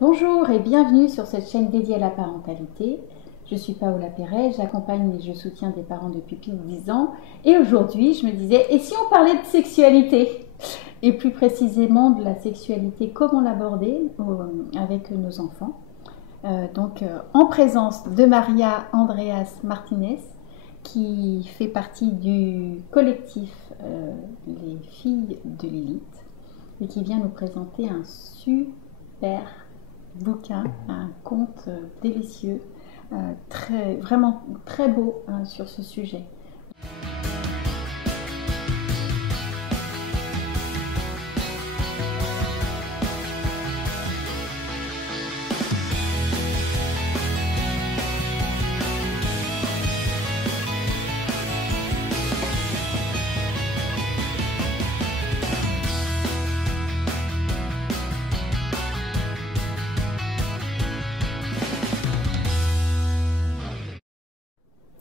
Bonjour et bienvenue sur cette chaîne dédiée à la parentalité. Je suis Paola Perret, j'accompagne et je soutiens des parents depuis plus de 10 ans. Et aujourd'hui, je me disais, et si on parlait de sexualité? Et plus précisément de la sexualité, comment l'aborder avec nos enfants. En présence de Maria Andreas Martinez, qui fait partie du collectif Les Filles de Lilith, et qui vient nous présenter un super bouquin, un conte délicieux, vraiment très beau sur ce sujet.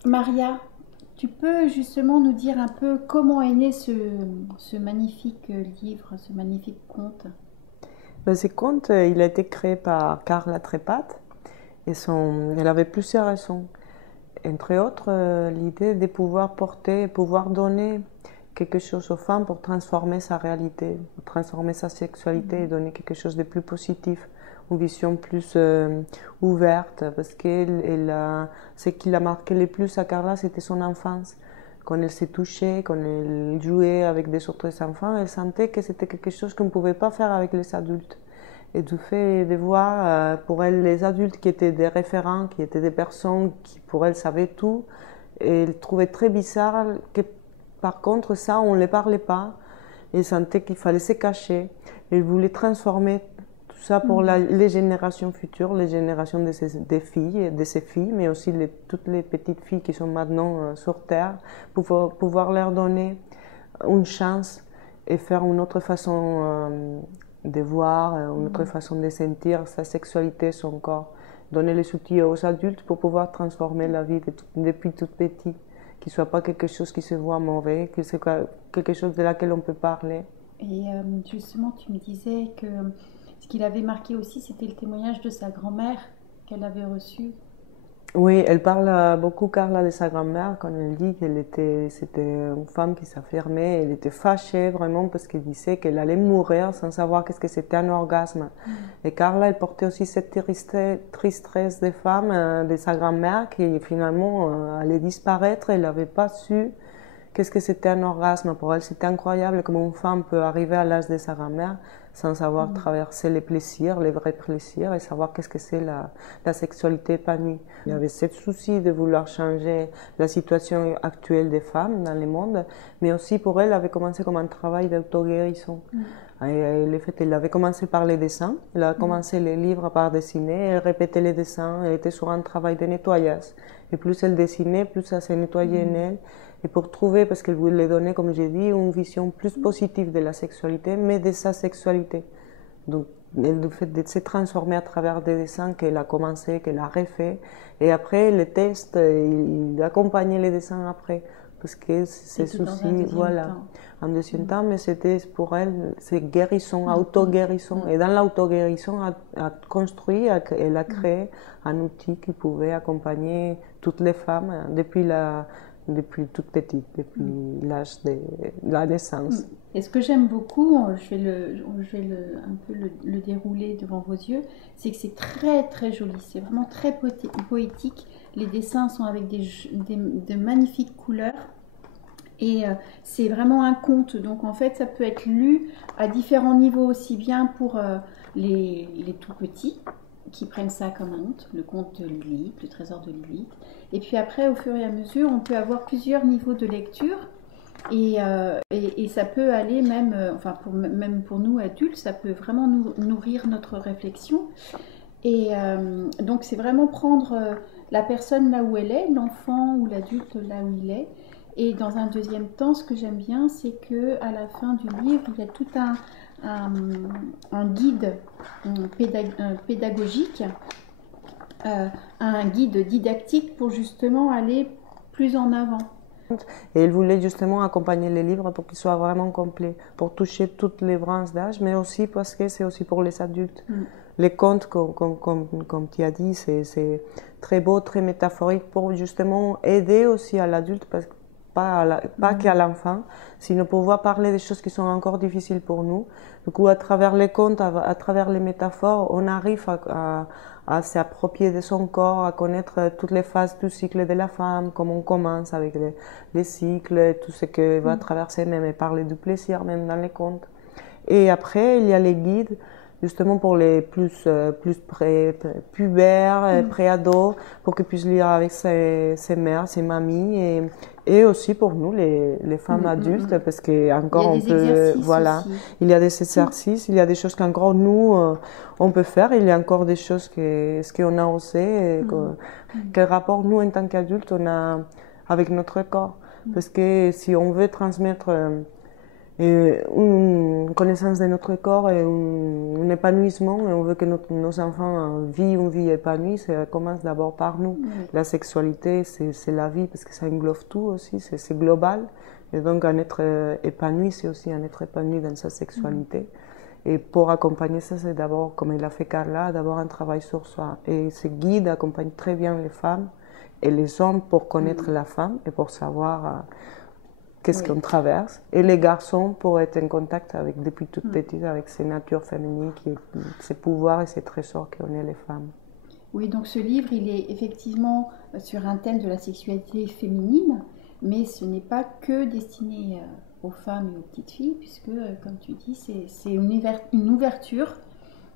Maria, tu peux justement nous dire un peu comment est né ce magnifique livre, ce magnifique conte? Ce conte, il a été créé par Carla Trepat et elle avait plusieurs raisons. Entre autres, l'idée de pouvoir porter, pouvoir donner quelque chose aux femmes pour transformer sa réalité, transformer sa sexualité et donner quelque chose de plus positif, une vision plus ouverte, parce que ce qui l'a marqué le plus à Carla, c'était son enfance. Quand elle s'est touchée, quand elle jouait avec des autres enfants, elle sentait que c'était quelque chose qu'on ne pouvait pas faire avec les adultes. Et du fait de voir pour elle les adultes qui étaient des référents, qui étaient des personnes qui pour elle savaient tout, et elle trouvait très bizarre que par contre ça on ne les parlait pas. Elle sentait qu'il fallait se cacher. Elle voulait transformer tout ça pour les générations futures, les générations de ses filles, mais aussi toutes les petites filles qui sont maintenant sur Terre, pour pouvoir leur donner une chance et faire une autre façon de voir, une autre façon de sentir sa sexualité, son corps. Donner les outils aux adultes pour pouvoir transformer la vie depuis tout petit, qu'il ne soit pas quelque chose qui se voit mauvais, que c'est quelque chose de laquelle on peut parler. Et justement, tu me disais que ce qui l'avait marqué aussi, c'était le témoignage de sa grand-mère qu'elle avait reçu. Oui, elle parle beaucoup, Carla, de sa grand-mère quand elle dit c'était une femme qui s'affirmait. Elle était fâchée vraiment parce qu'elle disait qu'elle allait mourir sans savoir qu'est-ce que c'était un orgasme. Et Carla, elle portait aussi cette tristesse des femmes, de sa grand-mère, qui finalement allait disparaître. Elle n'avait pas su qu'est-ce que c'était un orgasme. Pour elle, c'était incroyable comment une femme peut arriver à l'âge de sa grand-mère sans savoir traverser les plaisirs, les vrais plaisirs, et savoir qu'est-ce que c'est la sexualité épanouie. Il y avait ce souci de vouloir changer la situation actuelle des femmes dans le monde, mais aussi pour elle, avait commencé comme un travail d'auto-guérison. Le fait, elle avait commencé par les dessins, elle a commencé les livres par dessiner, elle répétait les dessins, elle était sur un travail de nettoyage. Et plus elle dessinait, plus ça s'est nettoyé en elle. Et pour trouver, parce qu'elle voulait donner, comme j'ai dit, une vision plus positive de la sexualité, mais de sa sexualité. Donc, le fait de se transformer à travers des dessins qu'elle a commencé, qu'elle a refait. Et après, les tests, il accompagnait les dessins après. Parce que c'est souci, voilà. En deuxième temps, mais c'était pour elle, c'est guérison, auto-guérison. Et dans l'auto-guérison, elle a construit, elle a créé un outil qui pouvait accompagner toutes les femmes depuis toute petite, depuis l'âge de la naissance. Et ce que j'aime beaucoup, je vais un peu le dérouler devant vos yeux, c'est que c'est très très joli, c'est vraiment très poétique. Les dessins sont avec de magnifiques couleurs. Et c'est vraiment un conte, donc en fait ça peut être lu à différents niveaux, aussi bien pour les tout petits qui prennent ça comme un conte, le conte de Lilith, le trésor de Lilith. Et puis après, au fur et à mesure, on peut avoir plusieurs niveaux de lecture. Et ça peut aller même, même pour nous adultes, ça peut vraiment nourrir notre réflexion. Et donc c'est vraiment prendre la personne là où elle est, l'enfant ou l'adulte là où il est. Et dans un deuxième temps, ce que j'aime bien, c'est qu'à la fin du livre, il y a tout un guide pédagogique, un guide didactique pour justement aller plus en avant. Et elle voulait justement accompagner les livres pour qu'ils soient vraiment complets, pour toucher toutes les branches d'âge, mais aussi parce que c'est aussi pour les adultes. les contes, comme tu as dit, c'est très beau, très métaphorique pour justement aider aussi à l'adulte, pas qu'à l'enfant, sinon pouvoir parler des choses qui sont encore difficiles pour nous. Du coup, à travers les contes, à travers les métaphores, on arrive à s'approprier de son corps, à connaître toutes les phases du cycle de la femme, comment on commence avec les cycles, tout ce que va traverser, même et parler du plaisir, même dans les contes. Et après, il y a les guides, justement pour les plus pubères, pré-ados, pour qu'ils puissent lire avec ses mères, ses mamies, et aussi pour nous, les femmes adultes, parce qu'encore on peut, voilà, aussi. il y a des exercices, il y a des choses qu'encore nous, on peut faire, il y a encore des choses ce qu'on a osé, quel rapport nous, en tant qu'adultes, on a avec notre corps. Parce que si on veut transmettre une connaissance de notre corps et un épanouissement, et on veut que nos enfants vivent une vie épanouie, ça commence d'abord par nous. La sexualité, c'est la vie, parce que ça englobe tout aussi, c'est global. Et donc, un être épanoui, c'est aussi un être épanoui dans sa sexualité. Et pour accompagner ça, c'est d'abord, comme il a fait Carla, d'abord un travail sur soi. Et ce guide accompagne très bien les femmes et les hommes pour connaître la femme et pour savoir qu'est-ce qu'on traverse. Et les garçons pour être en contact avec, depuis toute petite avec ces natures féminines, ces pouvoirs et ces trésors qu'on est les femmes. Oui, donc ce livre, il est effectivement sur un thème de la sexualité féminine, mais ce n'est pas que destiné aux femmes et aux petites filles, puisque, comme tu dis, c'est une ouverture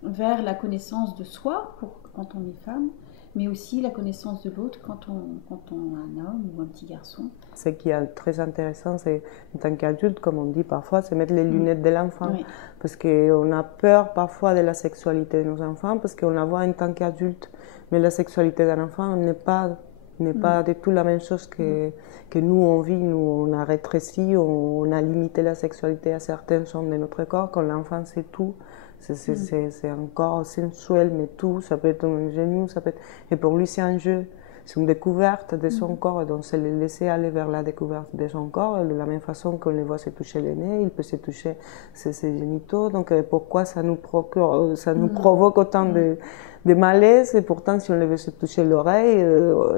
vers la connaissance de soi quand on est femme, mais aussi la connaissance de l'autre quand on a un homme ou un petit garçon. Ce qui est très intéressant, c'est en tant qu'adulte, comme on dit parfois, c'est mettre les lunettes de l'enfant. Oui. Parce qu'on a peur parfois de la sexualité de nos enfants, parce qu'on la voit en tant qu'adulte. Mais la sexualité d'un enfant n'est pas du tout la même chose que nous on vit. Nous, on a rétréci, on a limité la sexualité à certaines zones de notre corps. Quand l'enfant, c'est tout. C'est un corps sensuel, mais tout. Ça peut être un genou, ça peut être... Et pour lui, c'est un jeu. C'est une découverte de son corps. Et donc, c'est le laisser aller vers la découverte de son corps. De la même façon qu'on le voit se toucher le nez, il peut se toucher ses génitaux. Donc, pourquoi ça nous provoque autant de malaise? Et pourtant, si on le veut se toucher l'oreille,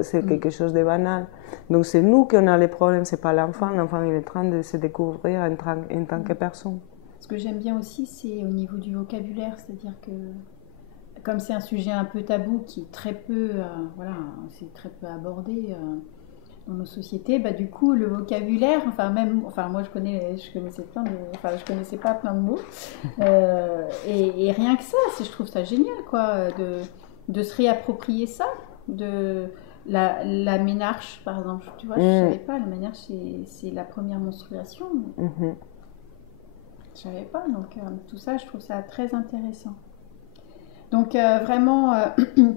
c'est quelque chose de banal. Donc, c'est nous qui on a les problèmes, c'est pas l'enfant. L'enfant, il est en train de se découvrir en tant que personne. Ce que j'aime bien aussi, c'est au niveau du vocabulaire, c'est-à-dire que comme c'est un sujet un peu tabou qui est très peu, c'est très peu abordé dans nos sociétés, bah du coup le vocabulaire, moi je connaissais pas plein de mots, et rien que ça, je trouve ça génial quoi, de se réapproprier ça, de la ménarche par exemple, tu vois, je savais pas, la ménarche c'est la première menstruation. Je savais pas, donc tout ça, je trouve ça très intéressant. Donc vraiment,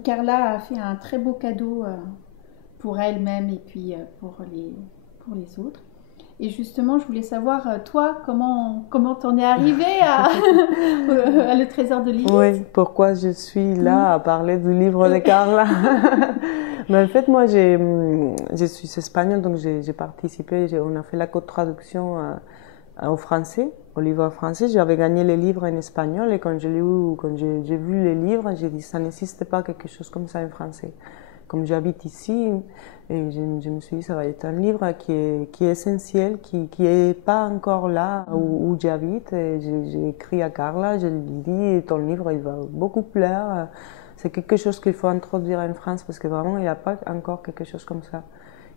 Carla a fait un très beau cadeau pour elle-même et puis pour les autres. Et justement, je voulais savoir, toi, comment t'en es arrivée à Le Trésor de Lilith? Oui, pourquoi je suis là à parler du livre de Carla. Mais en fait, moi, je suis espagnole, donc j'ai participé, on a fait la co-traduction au français, au livre français. J'avais gagné les livres en espagnol et quand j'ai vu les livres, j'ai dit ça n'existe pas quelque chose comme ça en français. Comme j'habite ici, et je me suis dit ça va être un livre qui est essentiel, qui est pas encore là où j'habite. Et j'ai écrit à Carla, je lui ai dit ton livre il va beaucoup plaire. C'est quelque chose qu'il faut introduire en France parce que vraiment il n'y a pas encore quelque chose comme ça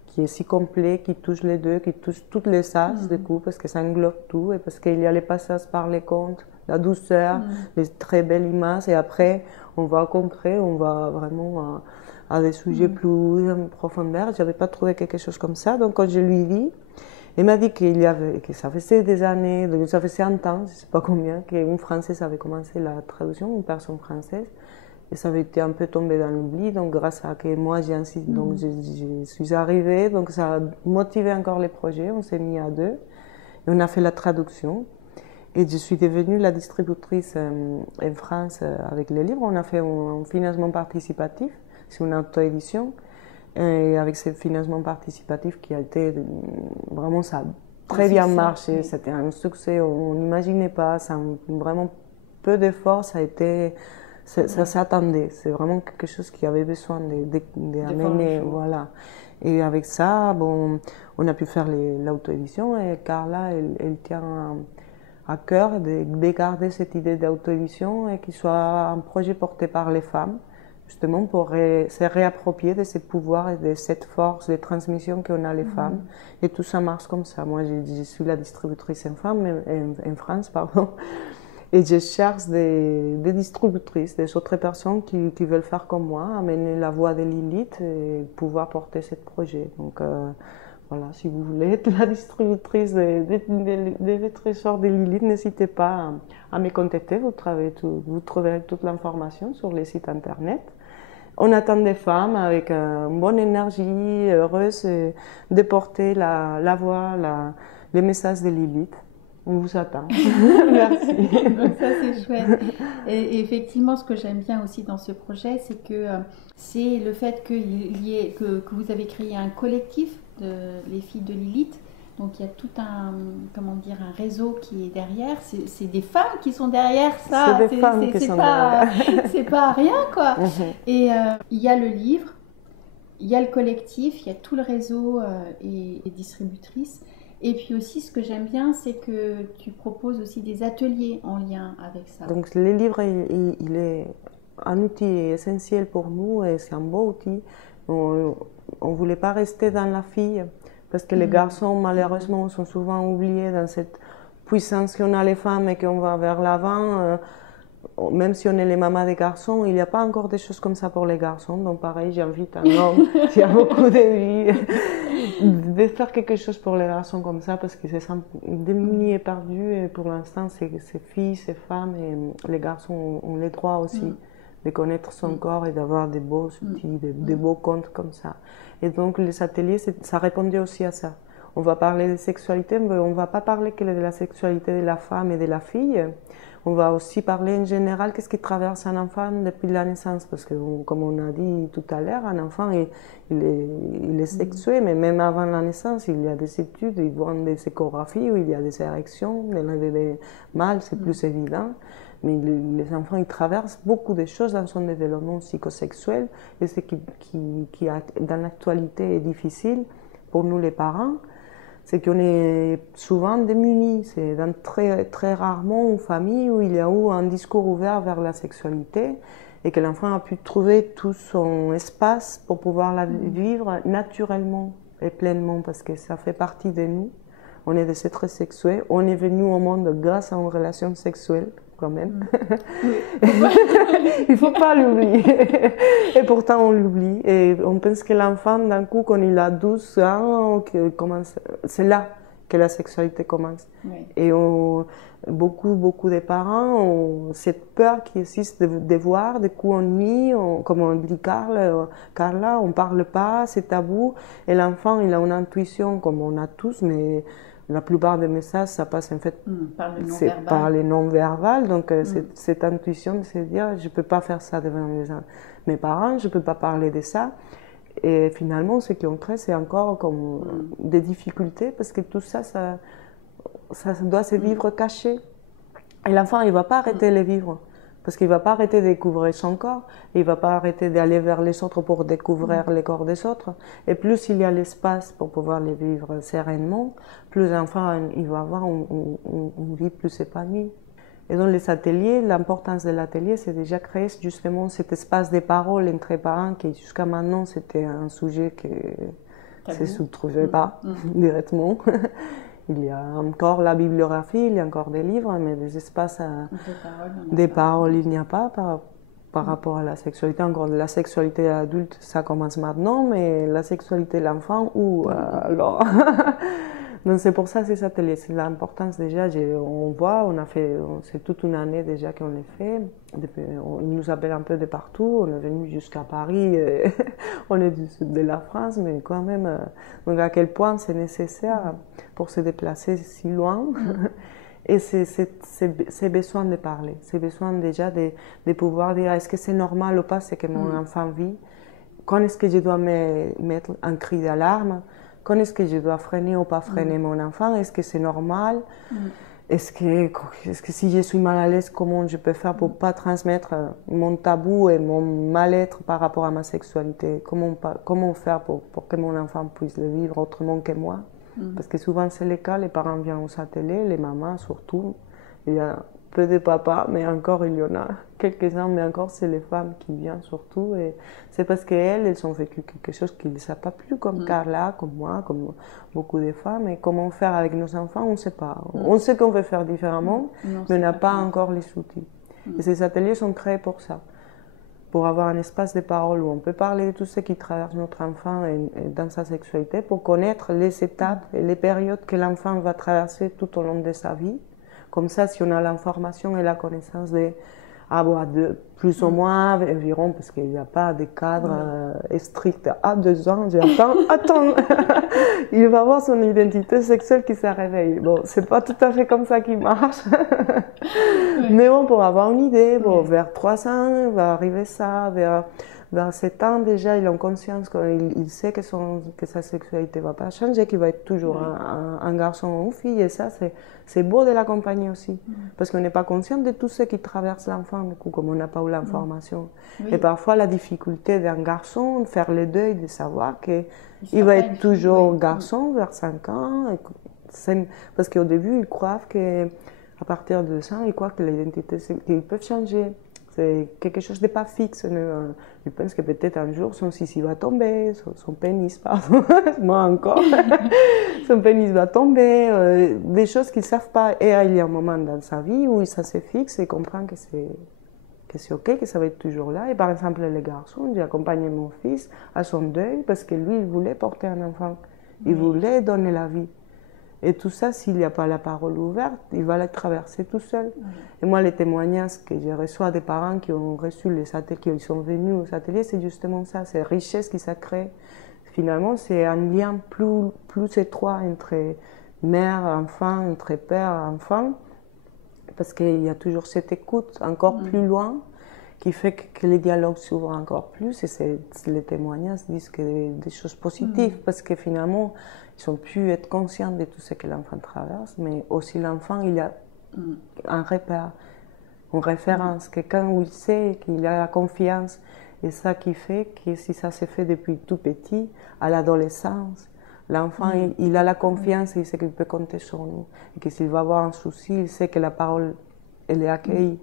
qui est si complet, qui touche les deux, qui touche toutes les sens du coup, parce que ça englobe tout, et parce qu'il y a les passages par les contes, la douceur, les très belles images, et après, on va concret, on va vraiment à des sujets plus en profondeur. Je n'avais pas trouvé quelque chose comme ça, donc quand je lui ai dit, il m'a dit que ça faisait des années, donc ça faisait 100 ans, je ne sais pas combien, qu'une Française avait commencé la traduction, une personne française. Et ça avait été un peu tombé dans l'oubli, donc grâce à que moi j'ai insisté, donc je suis arrivée, donc ça a motivé encore les projets, on s'est mis à deux, et on a fait la traduction. Et je suis devenue la distributrice en France avec les livres. On a fait un financement participatif, c'est une auto-édition, et avec ce financement participatif qui a été vraiment, ça a très bien marché, c'était un succès, on n'imaginait pas, ça a vraiment peu d'efforts, Ça s'attendait. C'est vraiment quelque chose qui avait besoin d'amener. Voilà. Et avec ça, bon, on a pu faire l'auto-édition et Carla, elle tient à cœur de garder cette idée d'auto-édition et qu'il soit un projet porté par les femmes, justement pour se réapproprier de ce pouvoir et de cette force de transmission qu'on a les femmes. Et tout ça marche comme ça. Moi, je suis la distributrice en France, pardon. Et je cherche des distributrices, des autres personnes qui veulent faire comme moi, amener la voix de Lilith et pouvoir porter ce projet. Donc voilà, si vous voulez être la distributrice des trésors de Lilith, n'hésitez pas à me contacter. Vous trouverez toute l'information sur les sites internet. On attend des femmes avec une bonne énergie, heureuses de porter la voix, les messages de Lilith. On vous attend. Merci. Donc ça, c'est chouette. Et effectivement, ce que j'aime bien aussi dans ce projet, c'est que c'est le fait que vous avez créé un collectif les filles de Lilith. Donc il y a tout un réseau qui est derrière. C'est des femmes qui sont derrière ça. C'est des femmes qui sont derrière. C'est pas rien, quoi. Et il y a le livre, il y a le collectif, il y a tout le réseau et distributrices. Et puis aussi, ce que j'aime bien, c'est que tu proposes aussi des ateliers en lien avec ça. Donc le livre, il est un outil essentiel pour nous et c'est un beau outil. On ne voulait pas rester dans la fille parce que les garçons, malheureusement, sont souvent oubliés dans cette puissance qu'on a les femmes et qu'on va vers l'avant. Même si on est les mamans des garçons, il n'y a pas encore des choses comme ça pour les garçons. Donc pareil, j'invite un homme qui a beaucoup de vie de faire quelque chose pour les garçons comme ça parce qu'ils se sentent démunis et perdus. Et pour l'instant, ces filles, ces femmes et les garçons ont les droits aussi de connaître son corps et d'avoir des beaux outils, des beaux contes comme ça. Et donc les ateliers, ça répondait aussi à ça. On va parler de sexualité, mais on ne va pas parler que de la sexualité de la femme et de la fille. On va aussi parler en général qu'est-ce qui traverse un enfant depuis la naissance, parce que comme on a dit tout à l'heure, un enfant il est sexué, mais même avant la naissance, il y a des études, ils voient des échographies où il y a des érections, les bébés mâles, c'est plus évident. Mais les enfants, ils traversent beaucoup de choses dans son développement psychosexuel, et ce qui dans l'actualité est difficile pour nous les parents, c'est qu'on est souvent démunis. C'est très, très rarement une famille où il y a eu un discours ouvert vers la sexualité et que l'enfant a pu trouver tout son espace pour pouvoir la vivre naturellement et pleinement parce que ça fait partie de nous. On est des êtres sexués. On est venu au monde grâce à une relation sexuelle, quand même. Il ne faut pas l'oublier. Et pourtant, on l'oublie. Et on pense que l'enfant, d'un coup, quand il a 12 ans, c'est là que la sexualité commence. Oui. Et beaucoup de parents ont cette peur qui existe de voir, de coup on nie, comme on dit Carla, on ne parle pas, c'est tabou. Et l'enfant, il a une intuition, comme on a tous, mais la plupart des messages, ça passe en fait par les non-verbal. Donc, cette intuition de se dire, je ne peux pas faire ça devant mes parents, je ne peux pas parler de ça. Et finalement, ce qu'on crée, c'est encore comme des difficultés parce que tout ça, ça doit se vivre caché. Et l'enfant, il ne va pas arrêter de le vivre. Parce qu'il ne va pas arrêter de découvrir son corps, il ne va pas arrêter d'aller vers les autres pour découvrir les corps des autres. Et plus il y a l'espace pour pouvoir les vivre sereinement, plus l'enfant il va avoir une vie plus épanouie. Et dans les ateliers, l'importance de l'atelier, c'est déjà créer justement cet espace de parole entre parents qui jusqu'à maintenant c'était un sujet qui ne se trouvait pas directement. Il y a encore la bibliographie, il y a encore des livres, mais des espaces des paroles, il n'y a pas par rapport à la sexualité. Encore la sexualité adulte, ça commence maintenant, mais la sexualité de l'enfant, alors donc c'est pour ça ces ateliers, c'est l'importance déjà. On voit, c'est toute une année déjà qu'on les fait. On nous appelle un peu de partout. On est venu jusqu'à Paris. On est du sud de la France, mais quand même. Donc à quel point c'est nécessaire pour se déplacer si loin. Et c'est besoin de parler. C'est besoin déjà de pouvoir dire est-ce que c'est normal ou pas ce que mon enfant vit. Quand est-ce que je dois mettre un cri d'alarme? Quand est-ce que je dois freiner ou pas freiner mon enfant? Est-ce que c'est normal? est-ce que si je suis mal à l'aise, comment je peux faire pour pas transmettre mon tabou et mon mal-être par rapport à ma sexualité? Comment faire pour que mon enfant puisse le vivre autrement que moi? Parce que souvent c'est le cas, les parents viennent aux ateliers, les mamans surtout. Il y a peu de papas, mais encore il y en a quelques-uns, mais encore c'est les femmes qui viennent surtout. Et c'est parce qu'elles ont vécu quelque chose qui ne les a pas plu, comme Carla, comme moi, comme beaucoup de femmes. Et comment faire avec nos enfants, on ne sait pas. On sait qu'on veut faire différemment, mais on n'a pas encore les outils. Et ces ateliers sont créés pour ça, pour avoir un espace de parole où on peut parler de tout ce qui traverse notre enfant et dans sa sexualité, pour connaître les étapes et les périodes que l'enfant va traverser tout au long de sa vie. Comme ça, si on a l'information et la connaissance de plus ou moins environ, parce qu'il n'y a pas de cadre strict. À 2 ans, attends, il va avoir son identité sexuelle qui se réveille. Bon, c'est pas tout à fait comme ça qu'il marche. Mais bon, pour avoir une idée, bon, vers 3 ans, il va arriver ça, vers 7 ans déjà, il a conscience qu'il sait que sa sexualité ne va pas changer, qu'il va être toujours un garçon ou une fille. Et ça, c'est beau de l'accompagner aussi. Parce qu'on n'est pas conscient de tout ce qui traverse l'enfant, du coup, comme on n'a pas eu l'information. Et parfois, la difficulté d'un garçon, faire le deuil, de savoir qu'il va être toujours garçon vers 5 ans. Parce qu'au début, ils croient qu'à partir de ça, ils croient que l'identité, qu'ils peuvent changer. C'est quelque chose de pas fixe. Je pense que peut-être un jour son sissi va tomber, son pénis, pardon, moi encore, son pénis va tomber, des choses qu'ils ne savent pas. Et il y a un moment dans sa vie où ça se fixe et comprend que c'est ok, que ça va être toujours là. Et par exemple, les garçons, j'ai accompagné mon fils à son deuil parce que lui, il voulait porter un enfant. Il voulait donner la vie. Et tout ça, s'il n'y a pas la parole ouverte, il va la traverser tout seul. Et moi, les témoignages que je reçois des parents qui ont reçu les ateliers, qui sont venus aux ateliers, c'est justement ça, c'est la richesse qui ça crée. Finalement, c'est un lien plus étroit entre mère, enfant, entre père, enfant, parce qu'il y a toujours cette écoute encore plus loin qui fait que les dialogues s'ouvrent encore plus. Et les témoignages disent que des choses positives, parce que finalement, ils ont pu être conscients de tout ce que l'enfant traverse, mais aussi l'enfant, il a un repère, une référence, quelqu'un où il sait qu'il a la confiance. Et ça qui fait que si ça se fait depuis tout petit, à l'adolescence, l'enfant, il a la confiance et il sait qu'il peut compter sur nous. Et que s'il va avoir un souci, il sait que la parole, elle est accueillie.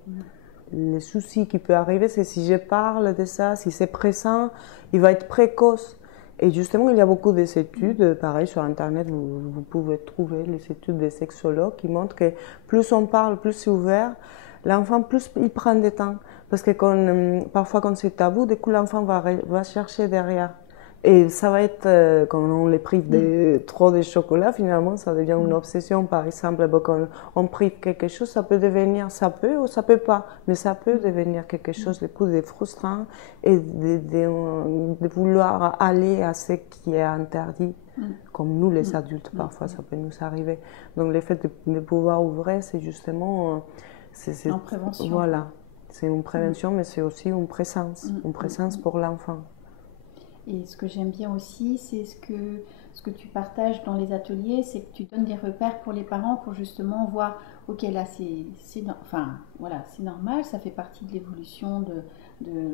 Le souci qui peut arriver, c'est si je parle de ça, si c'est présent, il va être précoce. Et justement, il y a beaucoup d'études, pareil sur Internet, vous pouvez trouver les études des sexologues qui montrent que plus on parle, plus c'est ouvert, l'enfant, plus il prend du temps. Parce que parfois, quand c'est tabou, du coup, l'enfant va chercher derrière. Et ça va être, quand on les prive de trop de chocolat, finalement, ça devient une obsession. Par exemple, quand on prive quelque chose, ça peut devenir, ça peut ou ça peut pas, mais ça peut devenir quelque chose de plus frustrant et de vouloir aller à ce qui est interdit. Comme nous, les adultes, parfois, ça peut nous arriver. Donc, le fait de pouvoir ouvrir, c'est justement... c'est en prévention. Voilà, c'est une prévention, mais c'est aussi une présence pour l'enfant. Et ce que j'aime bien aussi, c'est ce que tu partages dans les ateliers, c'est que tu donnes des repères pour les parents pour justement voir, ok, là c'est normal, ça fait partie de l'évolution de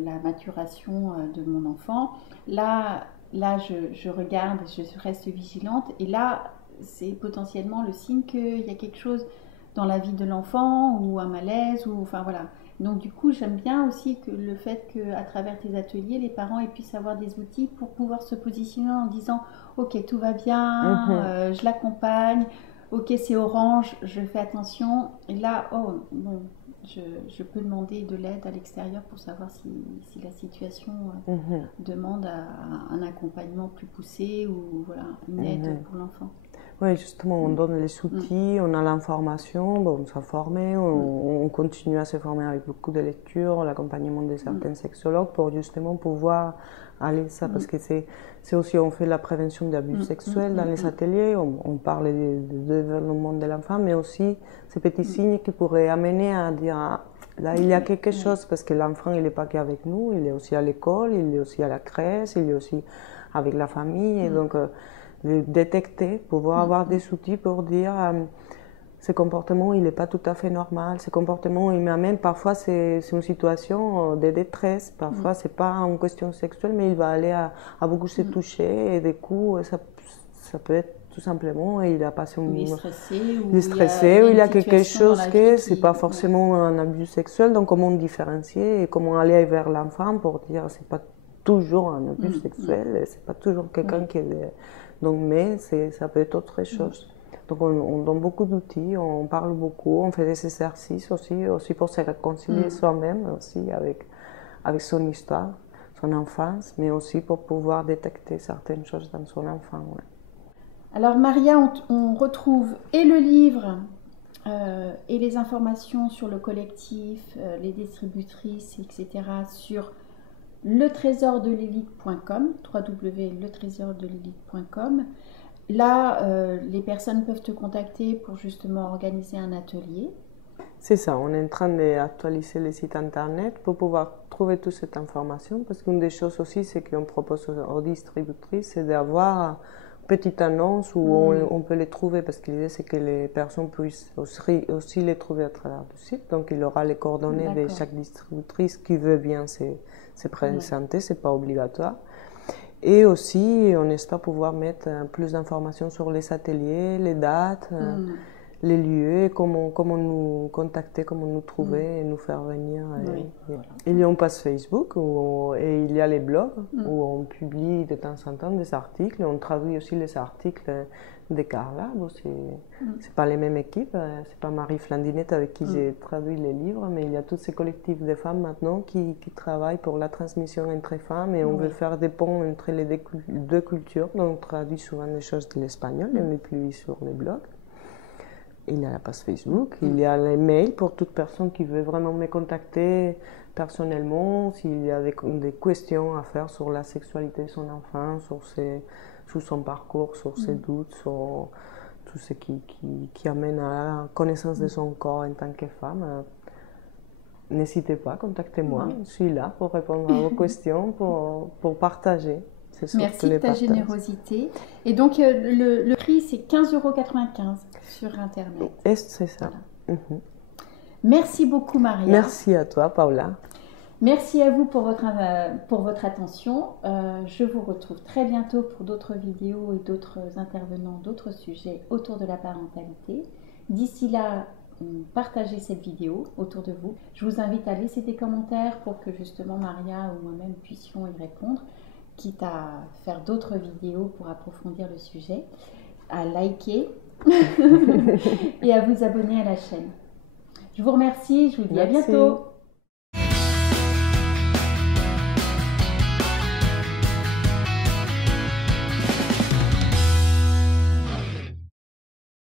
la maturation de mon enfant. Là je regarde, je reste vigilante, et là c'est potentiellement le signe qu'il y a quelque chose dans la vie de l'enfant ou un malaise, ou enfin voilà. Donc du coup, j'aime bien aussi que le fait qu'à travers tes ateliers, les parents puissent avoir des outils pour pouvoir se positionner en disant « Ok, tout va bien, je l'accompagne, ok, c'est orange, je fais attention. » Et là, je peux demander de l'aide à l'extérieur pour savoir si la situation demande un accompagnement plus poussé ou voilà, une aide pour l'enfant. Oui, justement, on donne les outils, on a l'information, on s'est formé, on continue à se former avec beaucoup de lectures, l'accompagnement de certains sexologues pour justement pouvoir aller ça, parce que c'est aussi, on fait la prévention d'abus sexuels dans les ateliers, on parle du développement de l'enfant, mais aussi ces petits signes qui pourraient amener à dire, là, il y a quelque chose, parce que l'enfant, il n'est pas qu'avec nous, il est aussi à l'école, il est aussi à la crèche, il est aussi avec la famille, et donc... de détecter, pouvoir avoir des outils pour dire ce comportement, il n'est pas tout à fait normal. Ce comportement, il m'amène, parfois, c'est une situation de détresse. Parfois, c'est pas une question sexuelle, mais il va aller à beaucoup se toucher. Et du coup, ça peut être tout simplement, il a passé il est stressé, ou il y a quelque chose que c'est pas forcément un abus sexuel. Donc, comment différencier et comment aller vers l'enfant pour dire c'est pas toujours un abus sexuel, c'est pas toujours quelqu'un qui est. Donc, mais ça peut être autre chose. Donc on donne beaucoup d'outils, on parle beaucoup, on fait des exercices aussi pour se réconcilier soi-même aussi avec son histoire, son enfance, mais aussi pour pouvoir détecter certaines choses dans son enfant. Ouais. Alors Maria, on retrouve et le livre et les informations sur le collectif, les distributrices, etc. sur letrésordelélite.com, www.letrésordelélite.com. Là, les personnes peuvent te contacter pour justement organiser un atelier. C'est ça, on est en train d'actualiser le site internet pour pouvoir trouver toute cette information, parce qu'une des choses aussi, c'est qu'on propose aux distributrices, c'est d'avoir une petite annonce où on peut les trouver, parce que l'idée, c'est que les personnes puissent aussi les trouver à travers le site. Donc, il aura les coordonnées de chaque distributrice qui veut bien se présenter, c'est pas obligatoire. Et aussi, on espère pouvoir mettre plus d'informations sur les ateliers, les dates, les lieux, comment nous contacter, comment nous trouver et nous faire venir. Il y a une page Facebook et il y a les blogs où on publie de temps en temps des articles. On traduit aussi les articles de Carla. Bon, c'est pas les mêmes équipes, c'est pas Marie Flandinette avec qui j'ai traduit les livres, mais il y a tous ces collectifs de femmes maintenant qui travaillent pour la transmission entre femmes et on veut faire des ponts entre les deux cultures. Donc on traduit souvent des choses de l'espagnol et on les publie sur les blogs. Il y a la page Facebook, il y a les mails pour toute personne qui veut vraiment me contacter personnellement, s'il y a des questions à faire sur la sexualité de son enfant, sur son parcours, sur ses doutes, sur tout ce qui amène à la connaissance de son corps en tant que femme. N'hésitez pas, contactez-moi, je suis là pour répondre à vos questions, pour partager. Merci de ta générosité. Et donc, le prix, c'est 15,95 € sur Internet. C'est ça. Voilà. Merci beaucoup, Maria. Merci à toi, Paula. Merci à vous pour votre attention. Je vous retrouve très bientôt pour d'autres vidéos et d'autres intervenants, d'autres sujets autour de la parentalité. D'ici là, partagez cette vidéo autour de vous. Je vous invite à laisser des commentaires pour que justement Maria ou moi-même puissions y répondre, quitte à faire d'autres vidéos pour approfondir le sujet, à liker et à vous abonner à la chaîne. Je vous remercie, je vous dis à bientôt.